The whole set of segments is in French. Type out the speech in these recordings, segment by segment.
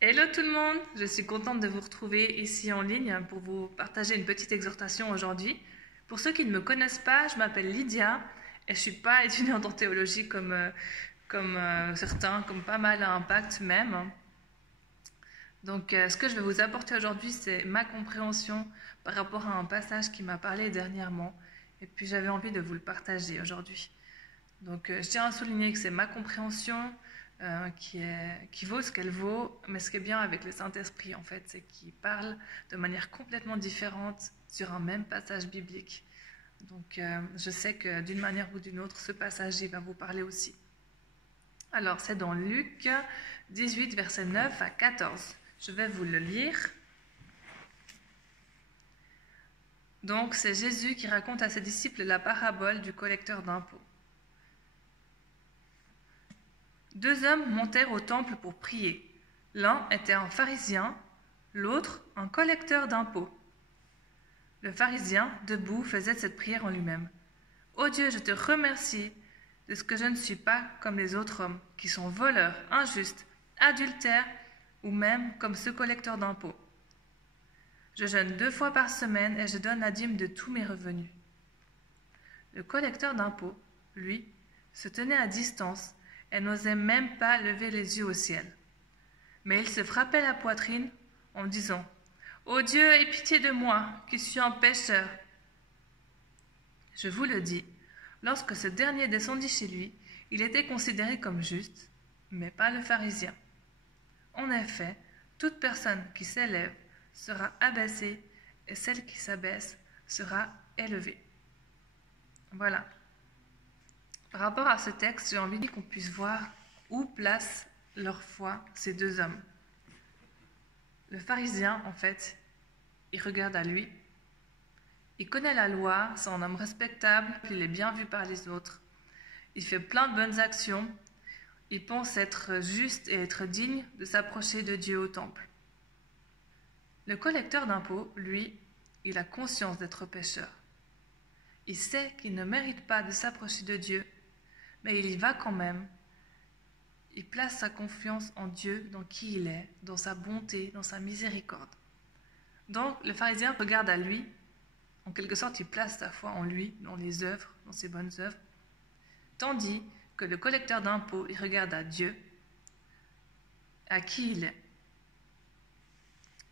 Hello tout le monde, je suis contente de vous retrouver ici en ligne pour vous partager une petite exhortation aujourd'hui. Pour ceux qui ne me connaissent pas, je m'appelle Lydia et je ne suis pas étudiante en théologie comme certains, comme pas mal à Impact même. Donc ce que je vais vous apporter aujourd'hui, c'est ma compréhension par rapport à un passage qui m'a parlé dernièrement et puis j'avais envie de vous le partager aujourd'hui. Donc je tiens à souligner que c'est ma compréhension qui vaut ce qu'elle vaut, mais ce qui est bien avec le Saint-Esprit, en fait, c'est qu'il parle de manière complètement différente sur un même passage biblique. Donc je sais que d'une manière ou d'une autre, ce passage, il va vous parler aussi. Alors c'est dans Luc 18, versets 9 à 14. Je vais vous le lire. Donc c'est Jésus qui raconte à ses disciples la parabole du collecteur d'impôts. Deux hommes montèrent au temple pour prier. L'un était un pharisien, l'autre un collecteur d'impôts. Le pharisien, debout, faisait cette prière en lui-même. « Ô Dieu, je te remercie de ce que je ne suis pas comme les autres hommes, qui sont voleurs, injustes, adultères, ou même comme ce collecteur d'impôts. Je jeûne 2 fois par semaine et je donne la dîme de tous mes revenus. » Le collecteur d'impôts, lui, se tenait à distance et n'osait même pas lever les yeux au ciel. Mais il se frappait la poitrine en disant « Ô Dieu, aie pitié de moi, qui suis un pécheur. » Je vous le dis, lorsque ce dernier descendit chez lui, il était considéré comme juste, mais pas le pharisien. En effet, toute personne qui s'élève sera abaissée, et celle qui s'abaisse sera élevée. Voilà. Par rapport à ce texte, j'ai envie qu'on puisse voir où place leur foi ces deux hommes. Le pharisien, en fait, il regarde à lui. Il connaît la loi, c'est un homme respectable, il est bien vu par les autres. Il fait plein de bonnes actions. Il pense être juste et être digne de s'approcher de Dieu au temple. Le collecteur d'impôts, lui, il a conscience d'être pécheur. Il sait qu'il ne mérite pas de s'approcher de Dieu, mais il y va quand même. Il place sa confiance en Dieu, dans qui il est, dans sa bonté, dans sa miséricorde. Donc le pharisien regarde à lui, en quelque sorte il place sa foi en lui, dans les œuvres, dans ses bonnes œuvres, tandis que le collecteur d'impôts, il regarde à Dieu, à qui il est.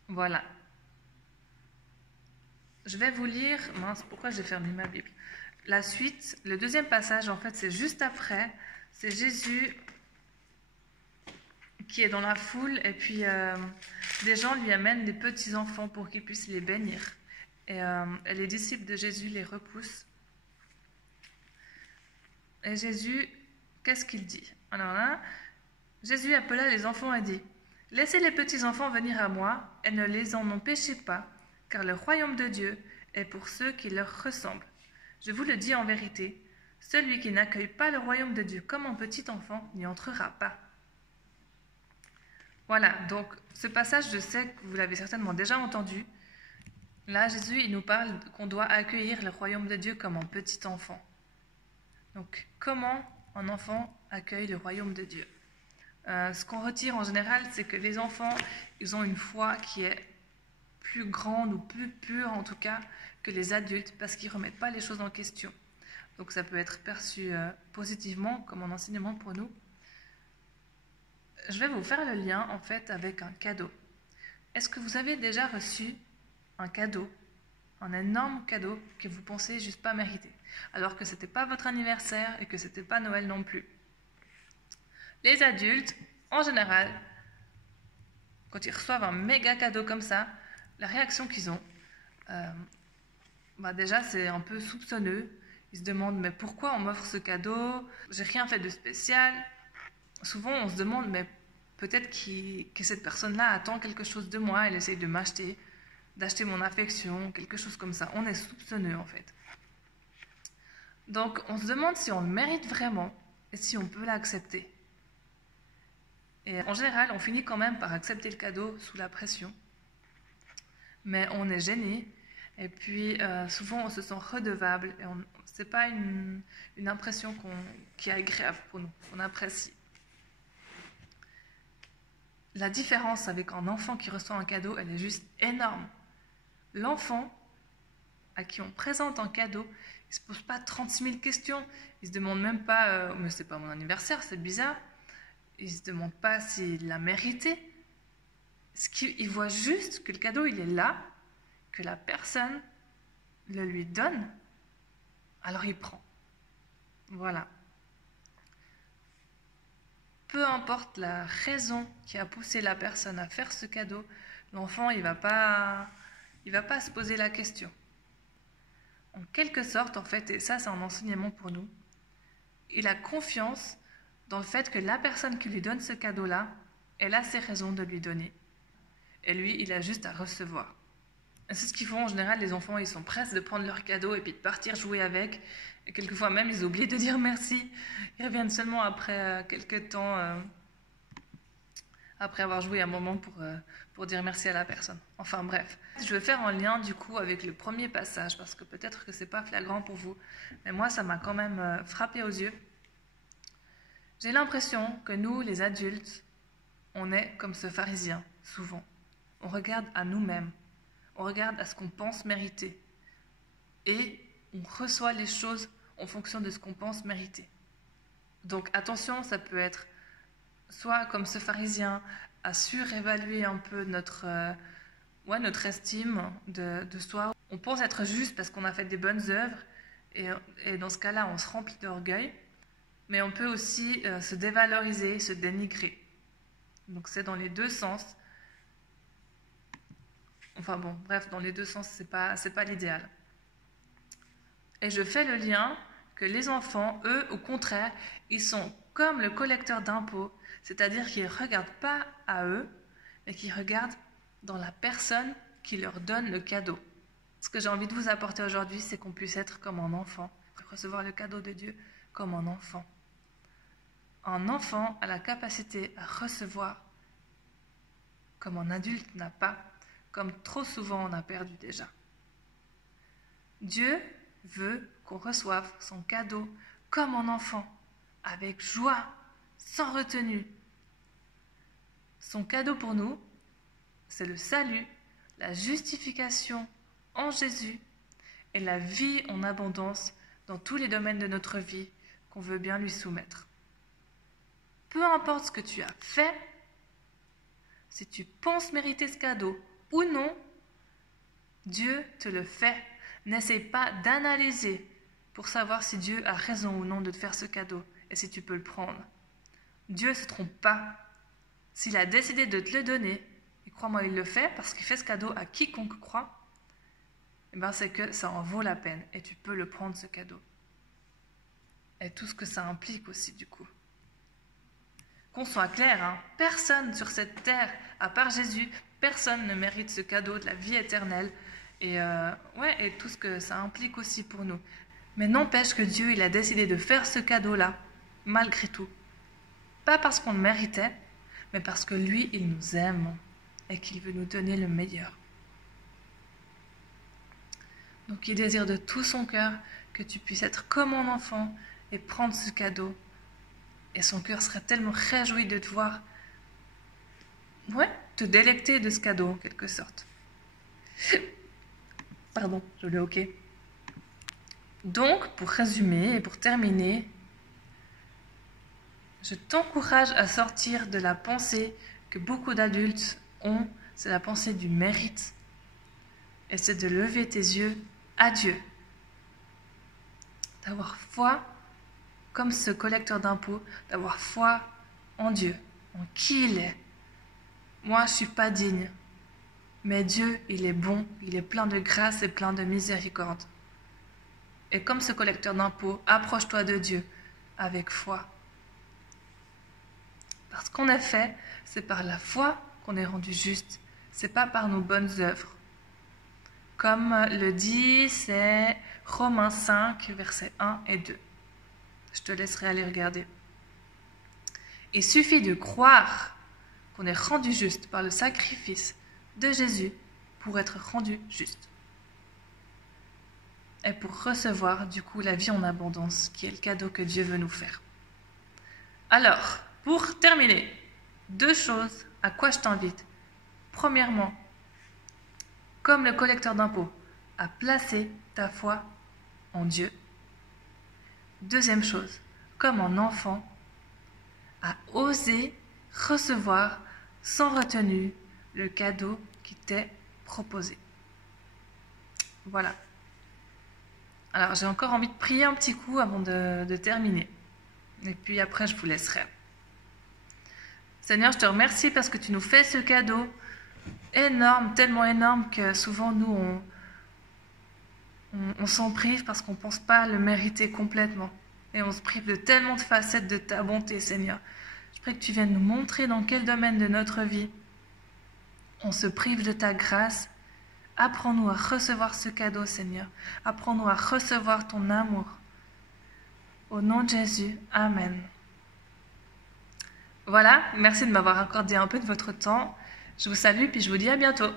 Voilà. Je vais vous lire, mince, pourquoi j'ai fermé ma Bible? La suite, le deuxième passage, en fait, c'est juste après. C'est Jésus qui est dans la foule et puis des gens lui amènent des petits-enfants pour qu'ils puissent les bénir. Et les disciples de Jésus les repoussent. Et Jésus, qu'est-ce qu'il dit? Alors là, Jésus appela les enfants et dit « Laissez les petits-enfants venir à moi et ne les en empêchez pas, car le royaume de Dieu est pour ceux qui leur ressemblent. Je vous le dis en vérité, celui qui n'accueille pas le royaume de Dieu comme un petit enfant n'y entrera pas. » Voilà, donc ce passage, je sais que vous l'avez certainement déjà entendu. Là, Jésus, il nous parle qu'on doit accueillir le royaume de Dieu comme un petit enfant. Donc, comment un enfant accueille le royaume de Dieu? Ce qu'on retire en général, c'est que les enfants, ils ont une foi qui est plus grande ou plus pure en tout cas que les adultes parce qu'ils ne remettent pas les choses en question. Donc ça peut être perçu positivement comme un enseignement pour nous. Je vais vous faire le lien en fait avec un cadeau. Est-ce que vous avez déjà reçu un cadeau, un énorme cadeau que vous pensez juste pas mériter, alors que c'était pas votre anniversaire et que c'était pas Noël non plus? Les adultes, en général, quand ils reçoivent un méga cadeau comme ça, la réaction qu'ils ont, déjà c'est un peu soupçonneux. Ils se demandent mais pourquoi on m'offre ce cadeau? J'ai rien fait de spécial. Souvent on se demande mais peut-être que cette personne-là attend quelque chose de moi, elle essaye de m'acheter, d'acheter mon affection, quelque chose comme ça. On est soupçonneux en fait. Donc on se demande si on le mérite vraiment et si on peut l'accepter. Et en général, on finit quand même par accepter le cadeau sous la pression. Mais on est gêné. Et puis, souvent, on se sent redevable. Et ce n'est pas une impression qui est agréable pour nous, qu'on apprécie. la différence avec un enfant qui reçoit un cadeau, elle est juste énorme. L'enfant à qui on présente un cadeau, il ne se pose pas 36 000 questions. Il ne se demande même pas mais c'est pas mon anniversaire, c'est bizarre. Il ne se demande pas s'il l'a mérité. Il voit juste que le cadeau, il est là, que la personne le lui donne, alors il prend. Voilà. Peu importe la raison qui a poussé la personne à faire ce cadeau, l'enfant, il va pas se poser la question. En quelque sorte, en fait, et ça c'est un enseignement pour nous, il a confiance dans le fait que la personne qui lui donne ce cadeau-là, elle a ses raisons de lui donner. Et lui, il a juste à recevoir. Et c'est ce qu'ils font en général, les enfants, ils sont pressés de prendre leur cadeau et puis de partir jouer avec. Et quelquefois même, ils oublient de dire merci. Ils reviennent seulement après quelques temps, après avoir joué un moment pour dire merci à la personne. Enfin bref. Je vais faire un lien du coup avec le premier passage, parce que peut-être que c'est pas flagrant pour vous, mais moi, ça m'a quand même frappé aux yeux. J'ai l'impression que nous, les adultes, on est comme ce pharisien, souvent. On regarde à nous-mêmes, on regarde à ce qu'on pense mériter, et on reçoit les choses en fonction de ce qu'on pense mériter. Donc attention, ça peut être soit comme ce pharisien à surévaluer un peu notre estime de soi. On pense être juste parce qu'on a fait des bonnes œuvres, et dans ce cas-là, on se remplit d'orgueil, mais on peut aussi se dévaloriser, se dénigrer. Donc c'est dans les deux sens. Enfin bon, bref, dans les deux sens, c'est pas l'idéal. Et je fais le lien que les enfants, eux, au contraire, ils sont comme le collecteur d'impôts, c'est-à-dire qu'ils ne regardent pas à eux, mais qu'ils regardent dans la personne qui leur donne le cadeau. Ce que j'ai envie de vous apporter aujourd'hui, c'est qu'on puisse être comme un enfant, recevoir le cadeau de Dieu comme un enfant. Un enfant a la capacité à recevoir comme un adulte n'a pas, comme trop souvent on a perdu déjà. Dieu veut qu'on reçoive son cadeau comme un enfant, avec joie, sans retenue. Son cadeau pour nous, c'est le salut, la justification en Jésus et la vie en abondance dans tous les domaines de notre vie qu'on veut bien lui soumettre. Peu importe ce que tu as fait, si tu penses mériter ce cadeau ou non, Dieu te le fait. N'essaie pas d'analyser pour savoir si Dieu a raison ou non de te faire ce cadeau et si tu peux le prendre. Dieu ne se trompe pas. S'il a décidé de te le donner, et crois-moi, il le fait parce qu'il fait ce cadeau à quiconque croit, eh ben c'est que ça en vaut la peine et tu peux le prendre, ce cadeau. Et tout ce que ça implique aussi, du coup. Qu'on soit clair, hein, personne sur cette terre, à part Jésus, personne ne mérite ce cadeau de la vie éternelle et tout ce que ça implique aussi pour nous. Mais n'empêche que Dieu, il a décidé de faire ce cadeau-là, malgré tout. Pas parce qu'on le méritait, mais parce que lui, il nous aime et qu'il veut nous donner le meilleur. Donc il désire de tout son cœur que tu puisses être comme un enfant et prendre ce cadeau. Et son cœur serait tellement réjoui de te voir, te délecter de ce cadeau en quelque sorte. Pardon, je l'ai ok. Donc, pour résumer et pour terminer, je t'encourage à sortir de la pensée que beaucoup d'adultes ont, c'est la pensée du mérite. Et c'est de lever tes yeux à Dieu. D'avoir foi comme ce collecteur d'impôts, d'avoir foi en Dieu, en qui il est. Moi, je ne suis pas digne, mais Dieu, il est bon, il est plein de grâce et plein de miséricorde. Et comme ce collecteur d'impôts, approche-toi de Dieu avec foi. Parce qu'en effet, c'est par la foi qu'on est rendu juste, c'est pas par nos bonnes œuvres. Comme le dit, c'est Romains 5, versets 1 et 2. Je te laisserai aller regarder. Il suffit de croire qu'on est rendu juste par le sacrifice de Jésus pour être rendu juste. Et pour recevoir du coup la vie en abondance qui est le cadeau que Dieu veut nous faire. Alors, pour terminer, 2 choses à quoi je t'invite? Premièrement, comme le collecteur d'impôts, à placer ta foi en Dieu. Deuxième chose, comme un enfant, à oser recevoir sans retenue le cadeau qui t'est proposé. Voilà. Alors, j'ai encore envie de prier un petit coup avant de terminer. Et puis après, je vous laisserai. Seigneur, je te remercie parce que tu nous fais ce cadeau énorme, tellement énorme que souvent, nous, on s'en prive parce qu'on ne pense pas le mériter complètement. Et on se prive de tellement de facettes de ta bonté, Seigneur. Je prie que tu viennes nous montrer dans quel domaine de notre vie on se prive de ta grâce. Apprends-nous à recevoir ce cadeau, Seigneur. Apprends-nous à recevoir ton amour. Au nom de Jésus, Amen. Voilà, merci de m'avoir accordé un peu de votre temps. Je vous salue, puis je vous dis à bientôt.